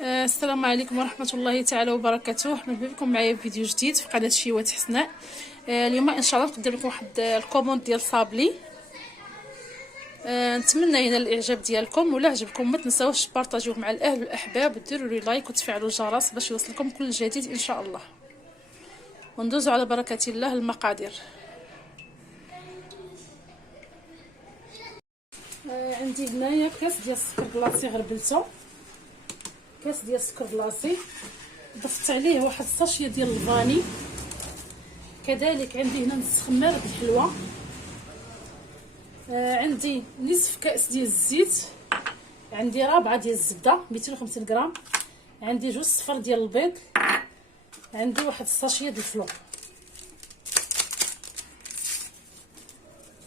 السلام عليكم ورحمة الله تعالى وبركاته. مرحبا بكم معايا في فيديو جديد في قناة شيوات حسناء. اليوم ان شاء الله نقدم لكم واحد الكوموند ديال صابلي. نتمنى هنا الاعجاب ديالكم، ولا عجبكم ما تنساوش تبارطاجيوه مع الاهل والاحباب وديروا لي لايك وتفعلوا الجرس باش يوصلكم كل جديد ان شاء الله. وندوزوا على بركة الله المقادير. عندي هنايا كاس ديال السكر بلاصي غربلته، كاس ديال السكر بلاصي ضفت عليه واحد الساشيه ديال الفاني، كذلك عندي هنا نص خماره الحلوى، عندي نصف كاس ديال الزيت، عندي رابعه ديال الزبده 250 غرام، عندي جوج صفر ديال البيض، عندي واحد الساشيه ديال الفلو.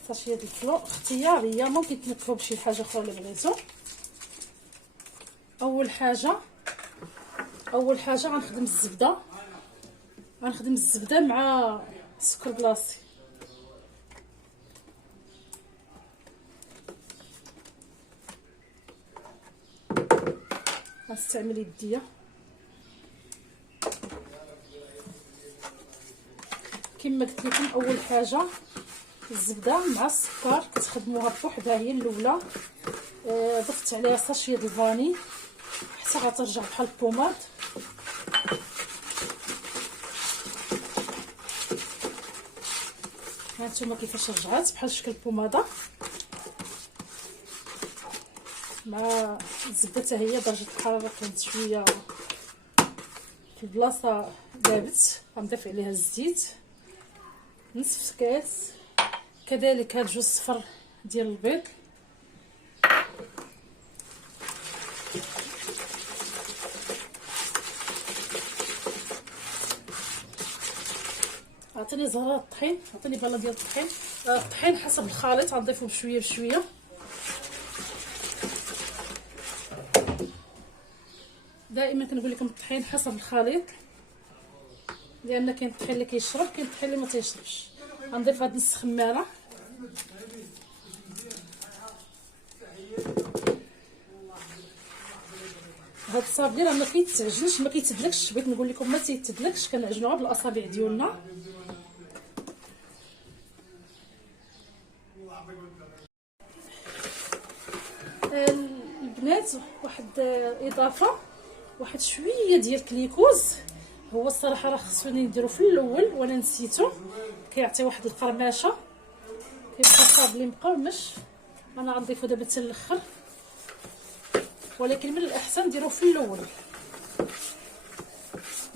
ساشيه ديال الفلو اختياريه، ممكن تنكهوا بشي حاجه اخرى اللي بغيتو. اول حاجه غنخدم الزبده مع السكر بلاصي. غنستعمل يديا كما قلت لكم. اول حاجه الزبده مع السكر كتخدموها بوحدها هي الاولى. ضفت عليها ساشيه د الفاني حتى غترجع بحال البوماد. هانتوما كيفاش رجعات بحال شكل البوماده. مع الزبده حتى هي درجه الحراره كانت شويه في البلاصه دابت، غنضيف عليها الزيت نصف كاس، كذلك هاد جوج صفر ديال البيض، عطيني زهره الطحين، عطيني باله ديال الطحين. الطحين حسب الخليط غنضيفو بشويه بشويه. دائما كنقول لكم الطحين حسب الخليط، لان كاين الطحين اللي كيشرب، كاين الطحين اللي ما تيشربش. غنضيف هاد نص خماره. هاد الصابلي راه ما كيتعجنش ما كيتدلكش، بغيت نقول لكم ما تيتدلكش، كنعجنوها بالاصابع ديالنا. البنات واحد اضافه، واحد شويه ديال كليكوز. هو الصراحه راه خصوني نديرو في الاول وانا نسيتو، كيعطي واحد القرمشه، كيبقى صابلي مقرمش. انا غنضيفو دابا حتى الاخر، ولكن من الاحسن نديروه في الاول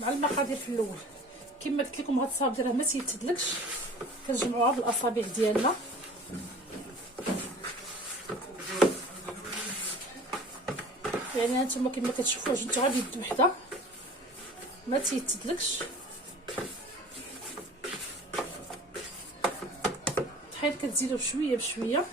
مع المقادير في الاول. كما قلت لكم هاد الصابلي راه ما تيتدلكش، كنجمعوها بالاصابع ديالنا. يعني هانتوما كما كتشوفوا عجنتو غير بيد وحده، ما تيتدلكش. الطحين كتزيدو بشويه بشويه.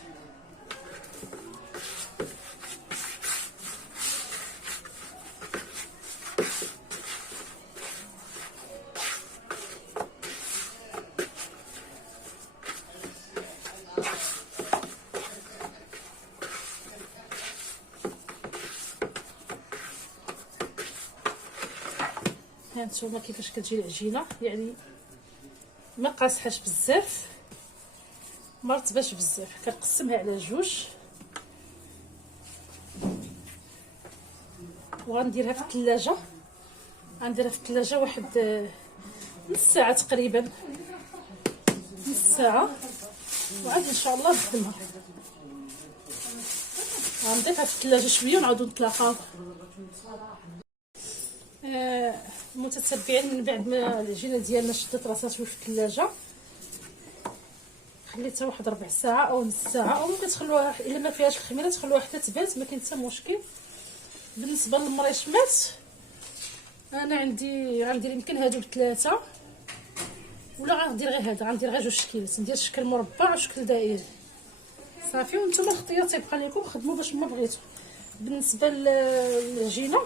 هانتوما كيفاش كتجي العجينه، يعني ما قاصحاش بزاف ما رطباش بزاف. كنقسمها على جوج وغنديرها في الثلاجه. غنديرها في الثلاجه واحد نص ساعه تقريبا، نص ساعه، وعاد ان شاء الله نخدمها. غنضيفها في الثلاجه شويه ونعاودو نتلاقاو. متتبعين، من بعد ما العجينه ديالنا شدت راسها شويه في الثلاجه، خليتها واحد ربع ساعه او نص ساعه، او ممكن تخلوها الا ما فيهاش الخميره تخلوها حتى تبات، ما كاين حتى مشكل. بالنسبه للمريشمات انا عندي غندير يمكن هادو بثلاثه، ولا غندير غير هذا، غندير غير جوج شكيلات، ندير شكل مربع وشكل دائري صافي. وانتم الخطيات تيبقى لكم خدموا باش ما بغيتو. بالنسبه للعجينه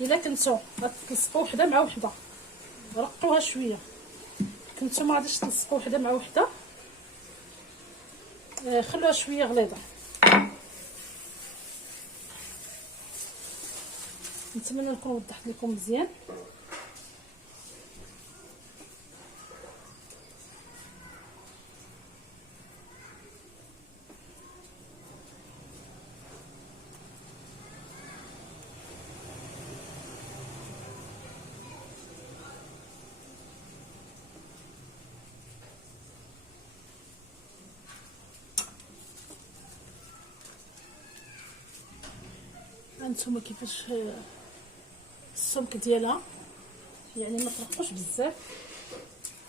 الا كنتو غتلصقوا وحده مع وحده، رقوها شويه. كنتو ما غاديش تلصقوا وحده مع وحده، خلوها شويه غليظه. نتمنى نكون وضحت لكم مزيان. هانتوما كيفاش السمك ديالها، يعني ما ترقوش بزاف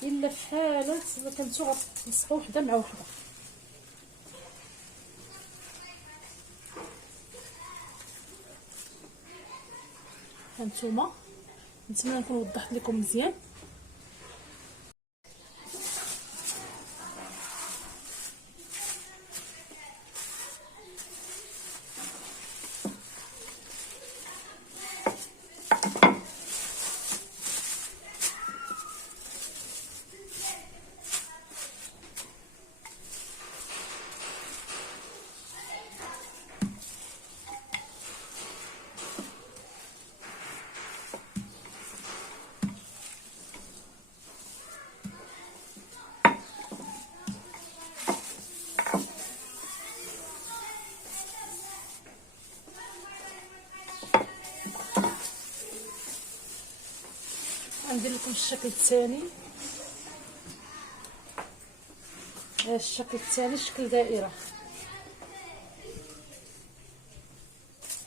الا في حاله الا كنتو غتلصقوا وحده مع وحده. هانتوما نتمنى نكون وضحت لكم مزيان. غندير لكم الشكل الثاني. الشكل الثاني شكل دائره.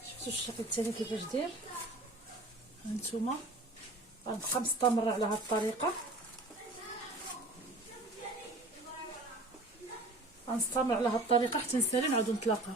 شفتوا الشكل الثاني كيفاش داير؟ هانتوما غنبقى مستمره على هذه الطريقه، غنستمر على هذه الطريقه حتى نسالي نعاودو نتلاقاو.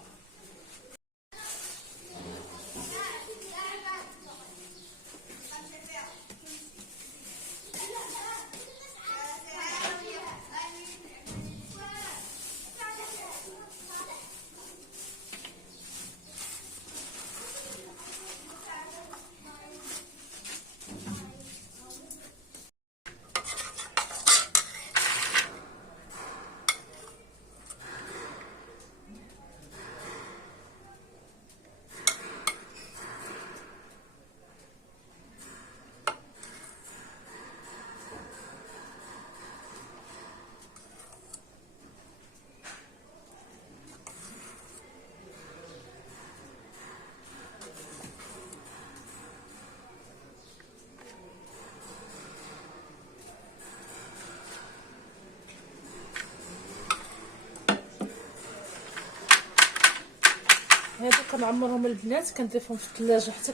هادو كنعمرهم البنات كنضيفهم في الثلاجه حتى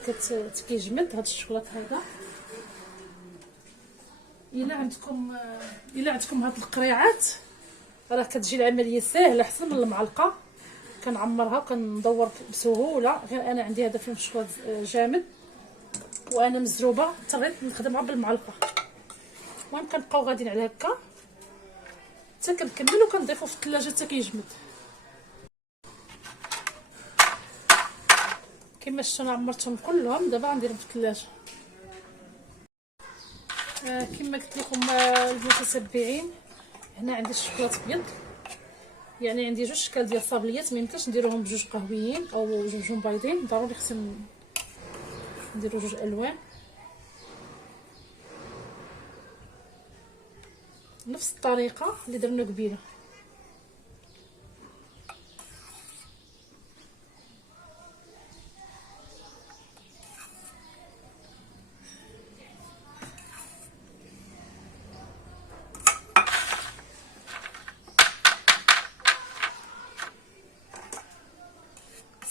كيجمد هاد الشوكولاط هذا. الا عندكم هاد القريعات راه كتجي العمليه ساهله احسن من المعلقه. كنعمرها وكندور بسهوله، غير انا عندي هذا فيه الشوكولاط جامد وانا مزروبه اضطريت نخدمها بالمعلقه. المهم كنبقاو غاديين على هكا حتى كنكمل وكنضيفو في الثلاجه حتى كيجمد. كما شفتوا انا عمرتهم كلهم، دابا غنديرهم في الثلاجه. كما قلت لكم المتتبعين، هنا عندي الشوكولاط ابيض، يعني عندي جوج اشكال ديال الصابليات، ما يمكنش نديروهم بجوج قهويين او جوج بيضين، ضروري خصنا نديرو جوج الوان نفس الطريقه اللي درنا قبيله.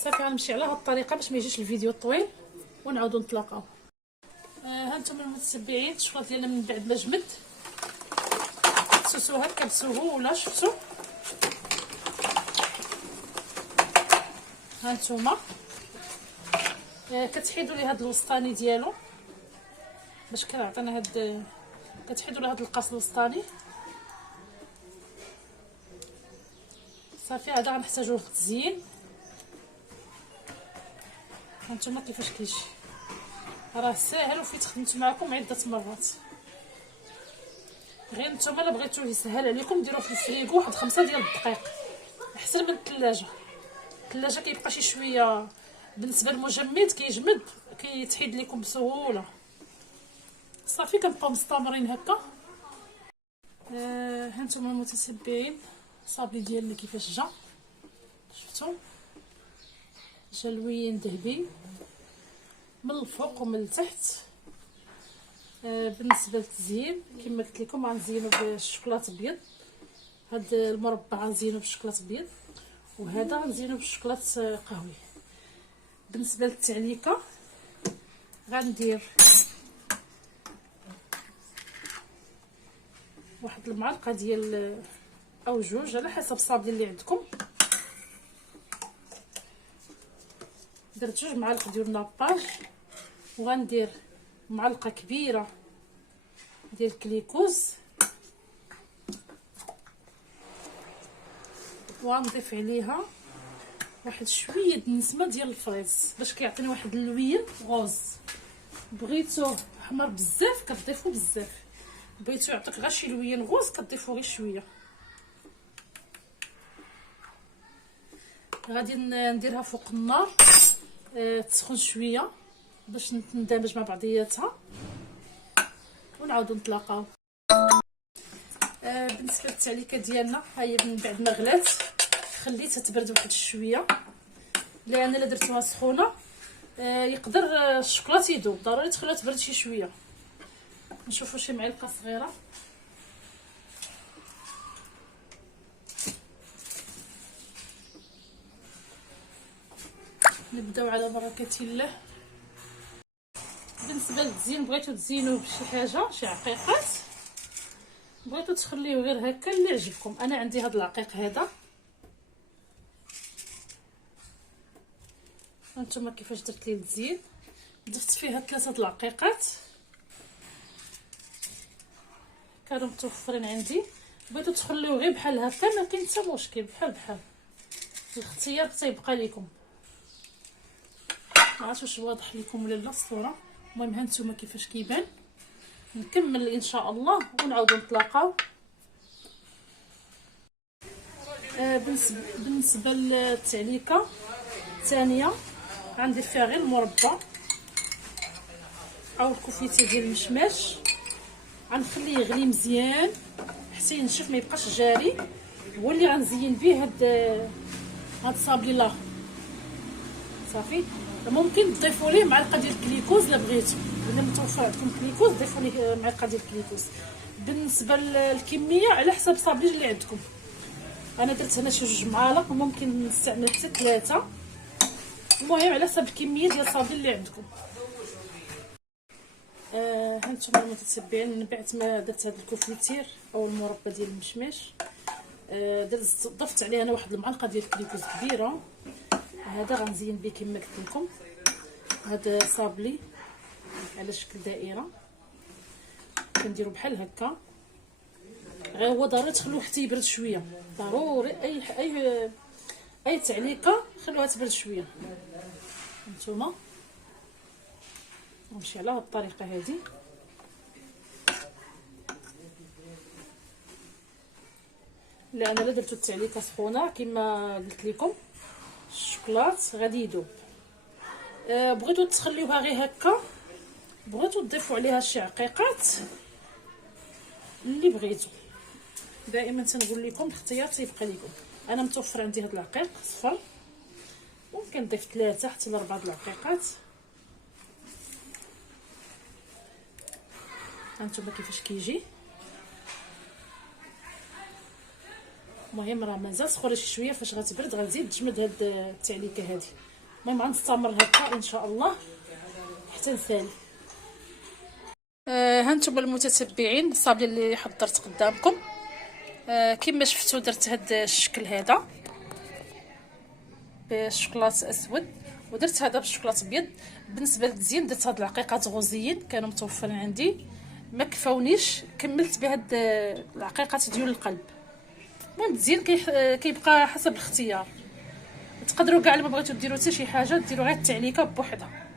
صافي غنمشي على هاد الطريقه باش ما يجيش الفيديو طويل ونعاودو نتلاقاو. هانتوما المتتبعين، الشوكولاط ديالنا من بعد ما جمد تسوسوه هكا بسهوله. شفتوا هانتوما كتحيدوا لي هاد الوسطاني ديالو باش كيعطينا هاد، كتحيدوا له هاد القاص الوسطاني. صافي هذا غنحتاجوه في التزيين. هانتوما كيفاش كيجي، راه ساهل وفيه تخدمت معكم عده مرات. غير نتوما الا بغيتوه يسهل عليكم ديروه في الفريغو واحد 5 ديال الدقائق احسن من الثلاجه. الثلاجه كيبقى شي شويه بالنسبه للمجمد كيجمد، كيتحيد لكم بسهوله. صافي كنبقاو مستمرين هكا. هانتوما المتتبعين الصابلي ديالنا كيفاش جا، شفتوا جا لوين ذهبي من الفوق ومن التحت. بالنسبه للتزيين كما قلت لكم غنزينو بالشوكولاط ابيض. هاد المربع غنزينو بالشوكولاط ابيض، وهذا غنزينو بالشوكولاط قهوي. بالنسبه للتعليكه غندير واحد المعلقه ديال او جوج على حسب الصابلي اللي عندكم. درت 2 معالق ديال لاباج، وغندير معلقه كبيره ديال كليكوز، وغنضيف عليها واحد شويه النسمه ديال الفريز باش كيعطيني واحد اللوين غوز. بغيتو احمر بزاف كتضيفوا بزاف، بغيتو يعطيك غير شي لوين غوز كتضيفوا غير شويه. غادي نديرها فوق النار تسخن شويه باش تندمج مع بعضياتها، ونعاودو نتلاقاو. بالنسبه للتعليكه ديالنا ها هي من بعد ما غلات خليتها تبرد واحد شويه، لان الا درتوها سخونه يقدر الشوكولاط يذوب. ضروري تخلوها تبرد شي شويه. نشوفوا شي معلقه صغيره. نبداو على بركه الله. بالنسبه للتزيين بغيتو تزينوه بشي حاجه، شي عقيقات، بغيتو تخليوه غير هكا اللي عجبكم. انا عندي هاد العقيق هذا، هانتوما كيفاش درت ليه التزيين. ضفت فيها 3 العقيقات كانوا متوفرين عندي. بغيتو تخليوه غير بحال هكا ما كاين حتى مشكل، بحال الاختيار تيبقى لكم. ما عرفتش واش واضح لكم ولا لا الصوره. المهم هانتوما كيفاش كيبان. نكمل ان شاء الله ونعاودو نتلاقاو. بالنسبه للتعليكه الثانيه غندير فيها غير المربى او الكفيته ديال المشماش. غنخليه يغلي مزيان حتى ينشف ما يبقاش جاري. هو اللي غنزين به هاد الصابلي لا صافي. ممكن تضيفوا ليه معلقه ديال الكليكوز الا بغيتو، الا متوفر عندكم كليكوز ضيفوا ليه معلقه ديال الكليكوز. بالنسبه للكميه على حسب الصابلي اللي عندكم. انا درت هنا شي 2 معالق، وممكن نستعمل حتى 3. المهم على حسب الكميه ديال الصابلي اللي عندكم. هانتوما المتتبعين من بعد ما درت هاد الكوفيتير او المربى ديال المشماش ضفت عليه انا واحد المعلقه ديال الكليكوز كبيره. هذا غنزين به كما قلت لكم. هذا صابلي على شكل دائره كنديروا بحال هكا. غير هو ضروري تخلوه حتى يبرد شويه، ضروري اي تعليقه خلوها تبرد شويه. هانتوما نمشي على هاد الطريقه هذه. لان الا درتو التعليقه سخونه كما قلت لكم الشوكولات غادي يذوب. بغيتو تخليوها غير هكا، بغيتو تضيفوا عليها شي عقيقات اللي بغيتو. دائما تنقول لكم الاختيار تيبقى لكم. انا متوفر عندي هاد العقيق صفر، ممكن نضيف 3 حتى ل 4 العقيقات. هانتوما كيفاش كيجي. المهم راه مازال سخونه شي شويه، فاش غتبرد غنزيد تجمد هاد التعليكه هذه. المهم غنستمر هكا ان شاء الله حتى نسالي. هانتوما المتتبعين الصابلي اللي حضرت قدامكم كما شفتوا درت هاد الشكل هذا بالشوكولاط اسود، ودرت هذا بالشوكولاط ابيض. بالنسبه للتزيين درت هاد العقيقات غوزيين كانوا متوفرين عندي، ما كفاونيش كملت بهاد العقيقات ديال القلب. المهم التزيين كيبقى حسب الاختيار. تقدروا كاع لما بغيتوا ديروا حتى شي حاجه ديروا غير التعليكه بوحدها.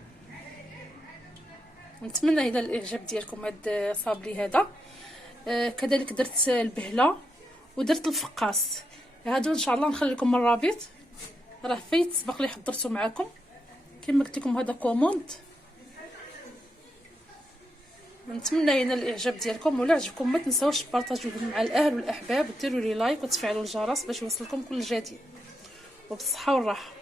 نتمنى ينال الاعجاب ديالكم هاد الصابلي هذا. كذلك درت البهله ودرت الفقاس. هادو ان شاء الله نخلي لكم الرابط، راه فايت سبق لي حضرته معكم. كما قلت لكم هذا كوموند نتمنى ينال الاعجاب ديالكم، ولا عجبكم ما تنساوش تبارطاجيوه مع الاهل والاحباب، وديروا لي لايك وتفعلوا الجرس باش يوصلكم كل جديد، وبالصحه والراحه.